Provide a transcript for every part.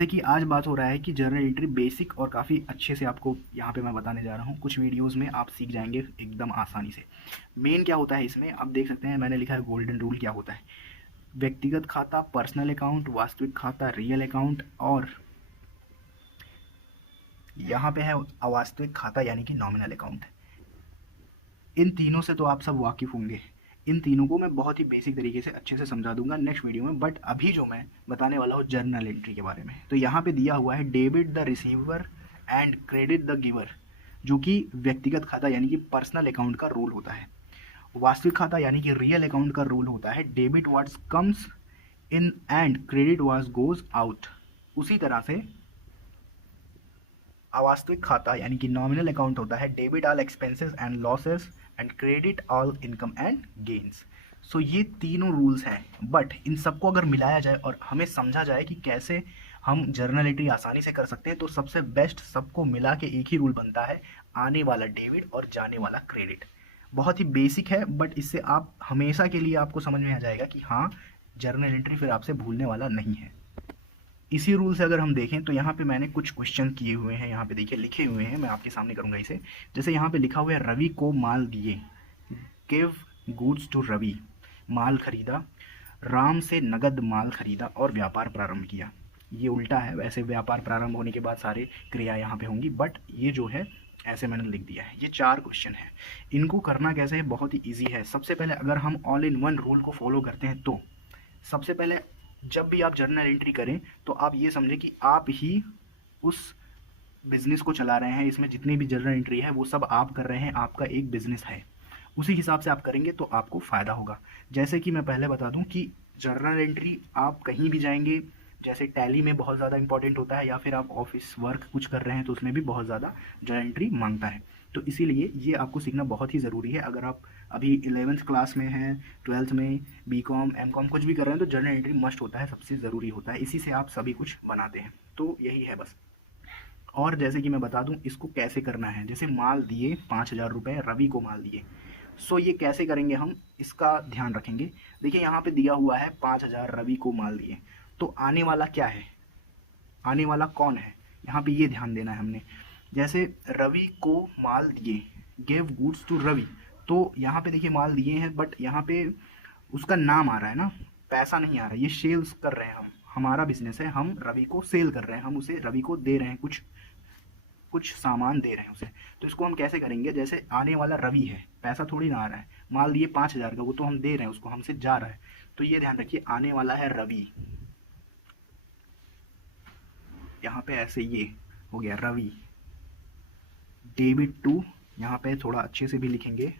जैसे कि आज बात हो रहा है कि जर्नल एंट्री बेसिक और काफ़ी अच्छे से आपको यहाँ पे मैं बताने जा रहा हूँ। कुछ वीडियोस में आप सीख जाएंगे एकदम आसानी से। मेन क्या होता है इसमें आप देख सकते हैं, मैंने लिखा है गोल्डन रूल क्या होता है। व्यक्तिगत खाता, पर्सनल अकाउंट, वास्तविक खाता, रियल अकाउंट और यहाँ पे है अवास्तविक खाता यानी कि नॉमिनल अकाउंट। इन तीनों से तो आप सब वाकिफ़ होंगे। इन तीनों को मैं बहुत ही बेसिक तरीके से अच्छे से समझा दूंगा नेक्स्ट वीडियो में, बट अभी जो मैं बताने वाला हूँ जर्नल एंट्री के बारे में, तो यहाँ पे दिया हुआ है debit the receiver and credit the giver, जो कि व्यक्तिगत खाता यानी कि पर्सनल अकाउंट का रूल होता है। वास्तविक खाता यानी कि रियल अकाउंट का रूल होता है debit what's comes in and credit what's goes out. उसी तरह से अवास्तविक खाता यानी कि नॉमिनल अकाउंट होता है debit all expenses and losses and credit all income and gains. So ये तीनों रूल्स हैं, बट इन सबको अगर मिलाया जाए और हमें समझा जाए कि कैसे हम जर्नल एंट्री आसानी से कर सकते हैं, तो सबसे बेस्ट सबको मिला के एक ही रूल बनता है, आने वाला डेबिट और जाने वाला क्रेडिट। बहुत ही बेसिक है, बट इससे आप हमेशा के लिए आपको समझ में आ जाएगा कि हाँ, जर्नल एंट्री फिर आपसे भूलने वाला नहीं है। इसी रूल से अगर हम देखें तो यहाँ पे मैंने कुछ क्वेश्चन किए हुए हैं, यहाँ पे देखिए लिखे हुए हैं, मैं आपके सामने करूँगा इसे। जैसे यहाँ पे लिखा हुआ है रवि को माल दिए, गिव गुड्स टू रवि, माल खरीदा, राम से नगद माल खरीदा और व्यापार प्रारंभ किया। ये उल्टा है, वैसे व्यापार प्रारंभ होने के बाद सारे क्रिया यहाँ पे होंगी, बट ये जो है ऐसे मैंने लिख दिया है। ये 4 क्वेश्चन है। इनको करना कैसे है, बहुत ही ईजी है। सबसे पहले अगर हम ऑल इन वन रूल को फॉलो करते हैं तो सबसे पहले जब भी आप जर्नल एंट्री करें तो आप ये समझें कि आप ही उस बिजनेस को चला रहे हैं। इसमें जितनी भी जर्नल एंट्री है वो सब आप कर रहे हैं, आपका एक बिजनेस है। उसी हिसाब से आप करेंगे तो आपको फ़ायदा होगा। जैसे कि मैं पहले बता दूं कि जर्नल एंट्री आप कहीं भी जाएंगे, जैसे टैली में बहुत ज़्यादा इंपॉर्टेंट होता है, या फिर आप ऑफिस वर्क कुछ कर रहे हैं तो उसमें भी बहुत ज़्यादा जर्नल एंट्री मांगता है। तो इसीलिए ये आपको सीखना बहुत ही ज़रूरी है। अगर आप अभी 11th क्लास में हैं, 12th में, बीकॉम एमकॉम कुछ भी कर रहे हैं, तो जर्नल एंट्री मस्ट होता है, सबसे ज़रूरी होता है। इसी से आप सभी कुछ बनाते हैं। तो यही है बस। और जैसे कि मैं बता दूं इसको कैसे करना है। जैसे माल दिए 5,000 रुपये, रवि को माल दिए। सो ये कैसे करेंगे हम, इसका ध्यान रखेंगे। देखिए यहाँ पे दिया हुआ है 5,000 रवि को माल दिए, तो आने वाला क्या है, आने वाला कौन है, यहाँ पे ये ध्यान देना है हमने। जैसे रवि को माल दिए, गेव गुड्स टू रवि, तो यहाँ पे देखिए माल दिए हैं, बट यहाँ पे उसका नाम आ रहा है ना, पैसा नहीं आ रहा है। ये सेल्स कर रहे हैं हम, हमारा बिजनेस है, हम रवि को सेल कर रहे हैं, हम उसे रवि को दे रहे हैं, कुछ कुछ सामान दे रहे हैं उसे। तो इसको हम कैसे करेंगे, जैसे आने वाला रवि है, पैसा थोड़ी ना आ रहा है, माल दिए 5,000 का, वो तो हम दे रहे हैं उसको, हमसे जा रहा है। तो ये ध्यान रखिए, आने वाला है रवि, यहाँ पे ऐसे ये हो गया रवि। डेबिट टू, यहाँ पे थोड़ा अच्छे से भी लिखेंगे,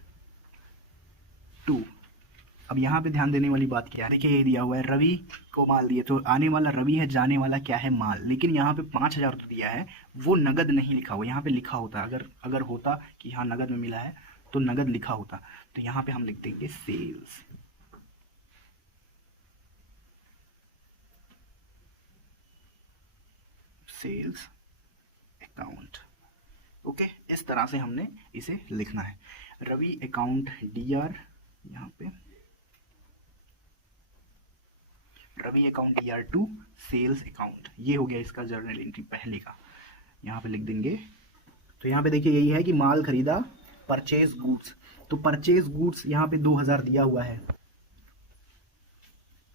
टू। अब यहाँ पे ध्यान देने वाली बात क्या है, देखिए ये दिया हुआ है रवि को माल दिए, तो आने वाला रवि है, जाने वाला क्या है, माल। लेकिन यहाँ पे 5,000 तो दिया है, वो नगद नहीं लिखा हुआ। यहाँ पे लिखा होता, अगर अगर होता कि हाँ नगद में मिला है तो नगद लिखा होता, तो यहाँ पे हम लिख देंगे सेल्स। Sales account. ओके, इस तरह से हमने इसे लिखना है। रवि अकाउंट डीआर, यहाँ पे Ravi account year to sales account, ये हो गया इसका जर्नल एंट्री पहले का। यहाँ पे लिख देंगे। तो यहाँ पे देखिए यही है कि माल खरीदा, परचेज गुड्स, तो परचेज गुड्स यहाँ पे 2,000 दिया हुआ है।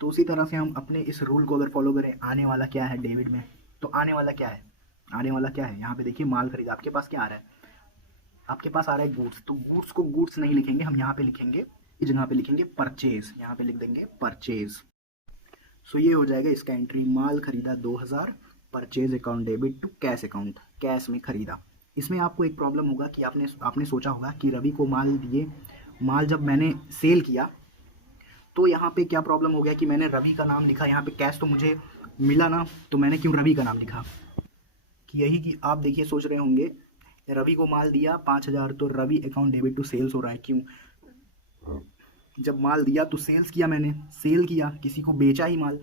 तो उसी तरह से हम अपने इस रूल को अगर फॉलो करें, आने वाला क्या है डेबिट में, तो आने वाला क्या है, आने वाला क्या है, यहाँ पे देखिए माल खरीदा, आपके पास क्या आ रहा है, आपके पास आ रहा है गुड्स, तो गुड्स को गुड्स नहीं लिखेंगे हम, यहाँ पे लिखेंगे, इस जगह पे लिखेंगे परचेज, यहाँ पे लिख देंगे परचेज। सो ये हो जाएगा इसका एंट्री, माल खरीदा 2,000, purchase account debit to cash account, cash में खरीदा। इसमें आपको एक प्रॉब्लम होगा कि आपने आपने सोचा होगा कि रवि को माल दिए, माल जब मैंने सेल किया तो यहाँ पे क्या प्रॉब्लम हो गया कि मैंने रवि का नाम लिखा, यहाँ पे कैश तो मुझे मिला ना, तो मैंने क्यों रवि का नाम लिखा। कि यही कि आप देखिए सोच रहे होंगे रवि को माल दिया 5,000, तो Ravi account debit to sales हो रहा है, क्यों, जब माल दिया तो सेल्स किया, मैंने सेल किया, किसी को बेचा ही माल,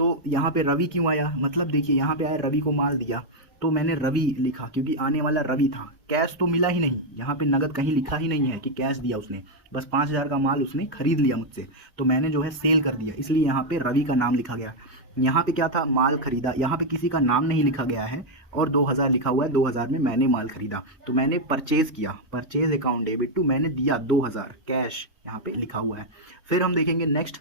तो यहाँ पे रवि क्यों आया, मतलब देखिए यहाँ पे आया रवि को माल दिया तो मैंने रवि लिखा क्योंकि आने वाला रवि था। कैश तो मिला ही नहीं, यहाँ पे नगद कहीं लिखा ही नहीं है कि कैश दिया उसने, बस 5,000 का माल उसने खरीद लिया मुझसे, तो मैंने जो है सेल कर दिया, इसलिए यहाँ पे रवि का नाम लिखा गया। यहाँ पे क्या था, माल खरीदा, यहाँ पे किसी का नाम नहीं लिखा गया है और 2,000 लिखा हुआ है, 2,000 में मैंने माल खरीदा, तो मैंने परचेज किया, परचेज अकाउंट डेबिट टू, मैंने दिया 2,000 कैश यहाँ पे लिखा हुआ है। फिर हम देखेंगे नेक्स्ट,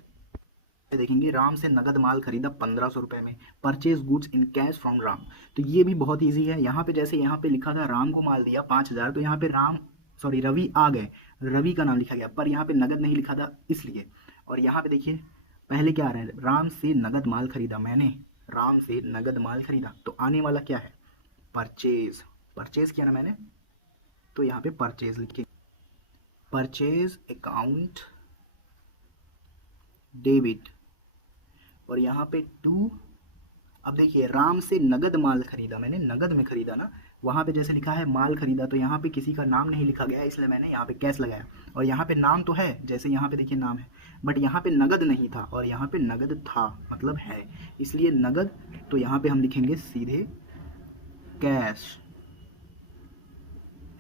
देखेंगे राम से नगद माल खरीदा 1,500 रुपये में, purchase goods in cash from Ram. तो ये भी बहुत ईजी है, यहाँ पे जैसे यहाँ पे लिखा था राम को माल दिया 5,000, तो यहाँ पे रवि आ गए, रवि का नाम लिखा गया, पर यहाँ पे नगद नहीं लिखा था इसलिए। और यहाँ पे देखिए पहले क्या आ रहा है, राम से नगद माल खरीदा, मैंने राम से नगद माल खरीदा, तो आने वाला क्या है, परचेज, परचेज किया ना मैंने, तो यहाँ पे परचेज लिखे, परचेज अकाउंट डेबिट, और यहाँ पे टू, अब देखिए राम से नगद माल खरीदा, मैंने नगद में खरीदा ना, वहाँ पे जैसे लिखा है माल खरीदा, तो यहाँ पे किसी का नाम नहीं लिखा गया है, इसलिए मैंने यहाँ पे कैश लगाया। और यहाँ पे नाम तो है, जैसे यहाँ पे देखिए नाम है, बट यहाँ पे नगद नहीं था और यहाँ पे नगद था, मतलब है, इसलिए नगद, तो यहाँ पे हम लिखेंगे सीधे कैश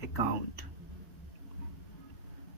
अकाउंट।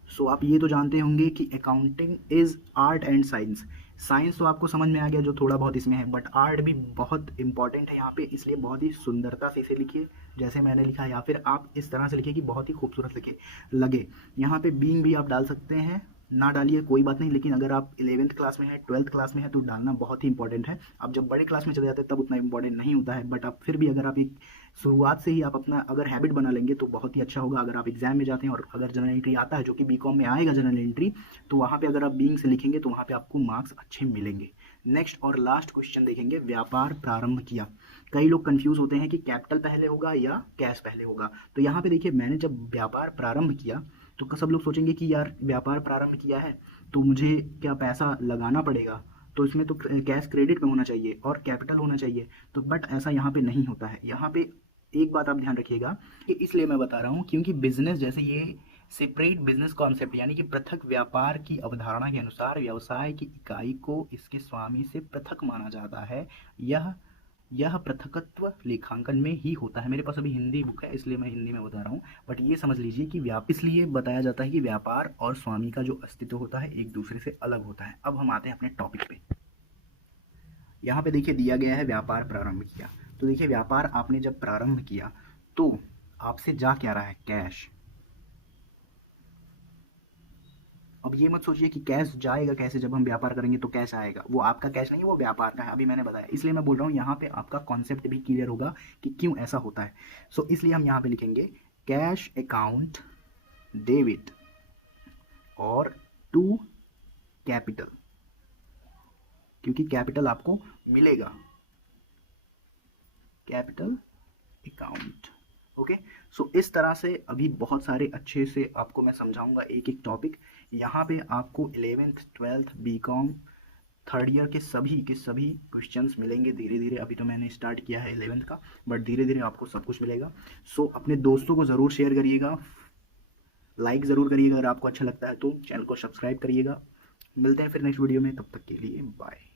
सो आप ये तो जानते होंगे कि accounting is art and science, science तो आपको समझ में आ गया जो थोड़ा बहुत इसमें है, बट आर्ट भी बहुत इंपॉर्टेंट है यहाँ पे, इसलिए बहुत ही सुंदरता से इसे लिखिए जैसे मैंने लिखा, या फिर आप इस तरह से लिखिए कि बहुत ही खूबसूरत लिखे लगे। यहाँ पे बीइंग भी आप डाल सकते हैं, ना डालिए कोई बात नहीं, लेकिन अगर आप 11th क्लास में है, 12th क्लास में है, तो डालना बहुत ही इंपॉर्टेंट है। अब जब बड़े क्लास में चले जाते हैं तब उतना इंपॉर्टेंट नहीं होता है, बट अब फिर भी अगर आप एक शुरुआत से ही आप अपना अगर हैबिट बना लेंगे तो बहुत ही अच्छा होगा। अगर आप एग्जाम में जाते हैं और अगर जनरल एंट्री आता है, जो कि बीकॉम में आएगा जनरल एंट्री, तो वहाँ पे अगर आप बीइंग से लिखेंगे तो वहाँ पे आपको मार्क्स अच्छे मिलेंगे। नेक्स्ट और लास्ट क्वेश्चन देखेंगे, व्यापार प्रारंभ किया। कई लोग कंफ्यूज होते हैं कि कैपिटल पहले होगा या कैश पहले होगा, तो यहाँ पे देखिए मैंने जब व्यापार प्रारंभ किया तो सब लोग सोचेंगे कि यार व्यापार प्रारंभ किया है तो मुझे क्या पैसा लगाना पड़ेगा, तो इसमें तो कैश क्रेडिट में होना चाहिए और कैपिटल होना चाहिए, तो बट ऐसा यहाँ पे नहीं होता है। यहाँ पे एक बात आप ध्यान रखिएगा कि इसलिए मैं बता रहा हूँ क्योंकि बिजनेस जैसे ये सेपरेट बिजनेस कॉन्सेप्ट यानी कि पृथक व्यापार की अवधारणा के अनुसार व्यवसाय की इकाई को इसके स्वामी से पृथक माना जाता है। यह पृथकत्व लेखांकन में ही होता है। मेरे पास अभी हिंदी बुक है इसलिए मैं हिंदी में बता रहा हूँ, बट ये समझ लीजिए कि इसलिए बताया जाता है कि व्यापार और स्वामी का जो अस्तित्व होता है एक दूसरे से अलग होता है। अब हम आते हैं अपने टॉपिक पे। यहाँ पे देखिए दिया गया है व्यापार प्रारंभ किया, तो देखिए व्यापार आपने जब प्रारंभ किया तो आपसे जा क्या रहा है, कैश। अब ये मत सोचिए कि कैश जाएगा कैसे, जब हम व्यापार करेंगे तो कैश आएगा, वो आपका कैश नहीं, वो व्यापार का है, अभी मैंने बताया, इसलिए मैं बोल रहा हूँ यहाँ पे आपका कॉन्सेप्ट भी क्लियर होगा कि क्यों ऐसा होता है। सो इसलिए हम यहाँ पे लिखेंगे कैश अकाउंट डेबिट और टू कैपिटल, क्योंकि कैपिटल आपको मिलेगा, कैपिटल अकाउंट। ओके, सो इस तरह से अभी बहुत सारे अच्छे से आपको मैं समझाऊंगा एक एक टॉपिक। यहाँ पे आपको 11th 12th BCom third year के सभी क्वेश्चंस मिलेंगे धीरे धीरे। अभी तो मैंने स्टार्ट किया है 11th का, बट धीरे धीरे आपको सब कुछ मिलेगा। सो अपने दोस्तों को ज़रूर शेयर करिएगा, लाइक ज़रूर करिएगा, अगर आपको अच्छा लगता है तो चैनल को सब्सक्राइब करिएगा। मिलते हैं फिर नेक्स्ट वीडियो में, तब तक के लिए बाय।